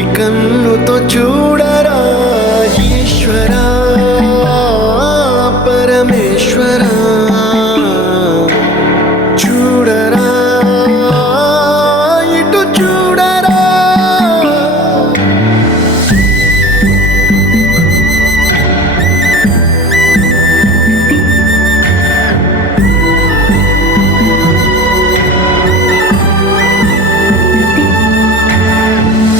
కుడి కన్నుతో చూడరా ఈశ్వరా పరమేశ్వరా, చూడరా ఇటు చూడరా.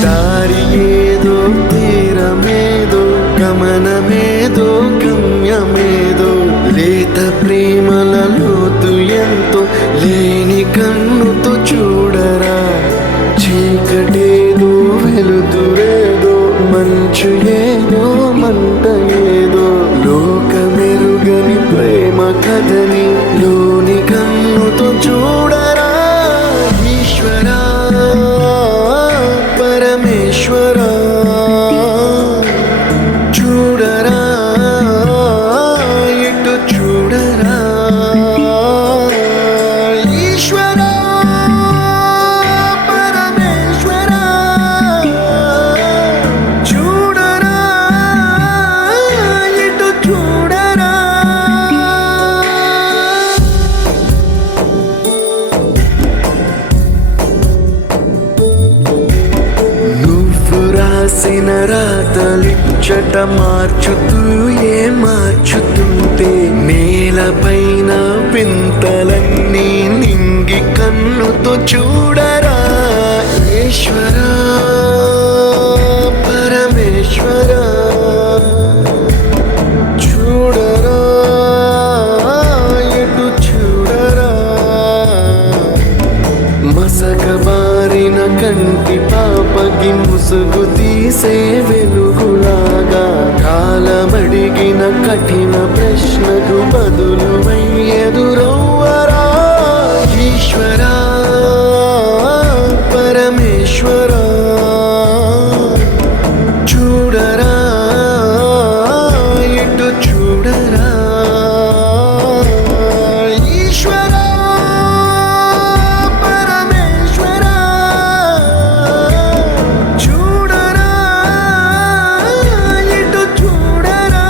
దారి ఏదో తీరమేదో గమనమేదో గమ్యమేదో, లేత ప్రేమల లోతు ఎంతో లేని కన్నుతో చూడరా. చీకటేదో వెలుతురేదో మంచు ఏదో మంట ఏదో, లోకమెరుగని ప్రేమ కథని లోని కన్నుతో చూడరా ఈశ్వరా పరమేశ్వరా, చూడరా ఇటు చూడరా. ఈశ్వరా పరమేశ్వరా, చూడరా ఇటు చూడరా. నువ్వు రాసిన రాతలిచ్చట మార్చుతూ మార్చుతుంటే, నేలపైన వింతలన్నీ నింగి కన్నుతో చూడరా ఈశ్వరా పరమేశ్వరా, చూడరా ఎటు చూడరా. మసకబారిన కంటి పాపకి ముసుగు తీసే వెలుగులాగా, కాలమడిగిన కఠిన ప్రశ్నకు బదులు ఎదురవ్వరా ఈశ్వరా పరమేశ్వరా, చూడరా ఇటు చూడరా. ఈశ్వరా పరమేశ్వరా, చూడరా ఇటు చూడరా.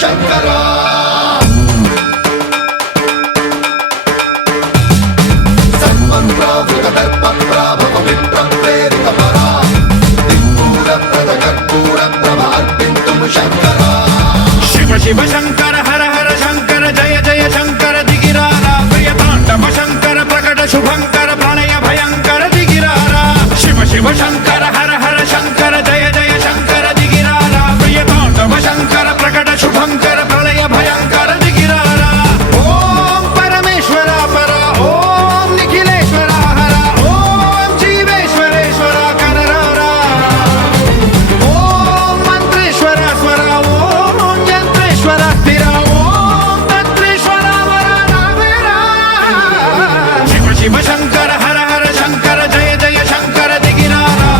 శంకరా సన్మన్రావృత దర్ప ప్రాభవ విప్రం ప్రేరిత పరా, దిక్పూర ప్రద కర్పూర ప్రభ అర్పింతుము శంకరా. శివ శివ శంకర హర హర శంకర జయ జయ శంకర దిగిరారా, ప్రియతాండవ శంకర ప్రకట శుభంకర ప్రణయ భయంకర దిగిరారా. శివ శివ శంకర హర హర శంకర జయ జయ శంకర దిగిరారా, ప్రియతాండవ శంకర ప్రకట శుభంకర ప్రళయ భయంకర దిగిరారా. ఓం పరమేశ్వర పర, ఓం నిఖిలేశ్వర హర, ఓం జీవేశ్వరేశ్వర కరరారా. ఓం మంత్రేశ్వర స్వర, ఓం యంత్రేశ్వర స్థిర, ఓం తంత్రేశ్వర వర రావేరా. శివ శివ శంకర హర హర శంకర జయ జయ శంకర దిగిరారా,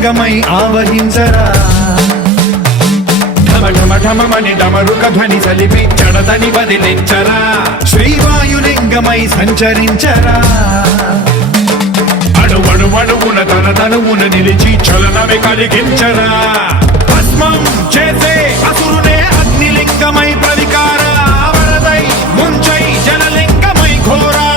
విశ్వేశలింగమై ఆవహించరా ఢమ ఢమ ఢమమని డమరుక ధ్వని సలిపి చడదని వదిలించరా శ్రీవాయులింగమై సంచరించరా అణువణువున తన తనువున నిలిచి చలనమే కలిగించరా భస్మం చేసే అసురునే అగ్నిలింగమై ప్రవికార వరదై ముంచై జలలింగమై ఘోరా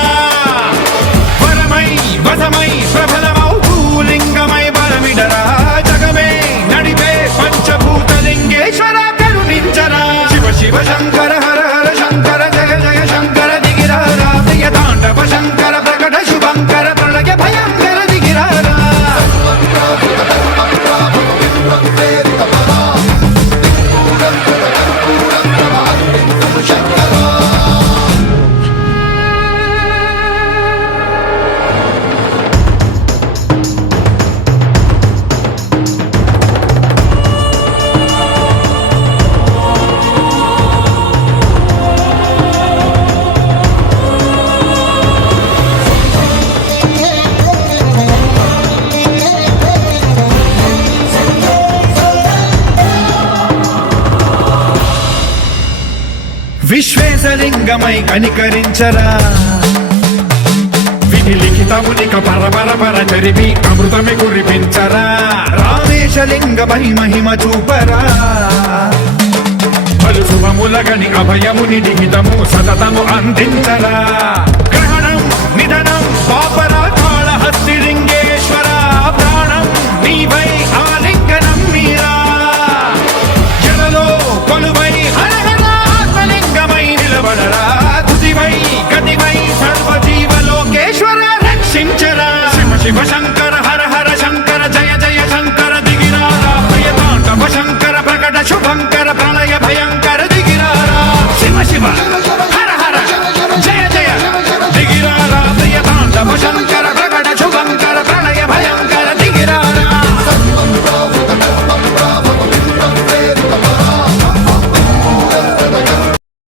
వరమై వసమై ప్రబలమౌ భూలింగమై బలమిడరా జగమే నడిపే పంచభూతలింగేశ్వర కరుణించరా శివ శివ శంకర హర హర శంకర జయ జయ శంకర దిగిరారా ప్రియ తాండవ శంకర ప్రకట శుభంకర ప్రళయ భయంకర దిగిరారా విశ్వేశలింగమై కనికరించరా విధి లిఖితమునిక పరపర జరిపి అమృతమి కురిపించరా రామేశలింగమై మహిమ చూపరా పలు శుభములగని అభయముని నిహితము సతతము అందించరా గ్రహ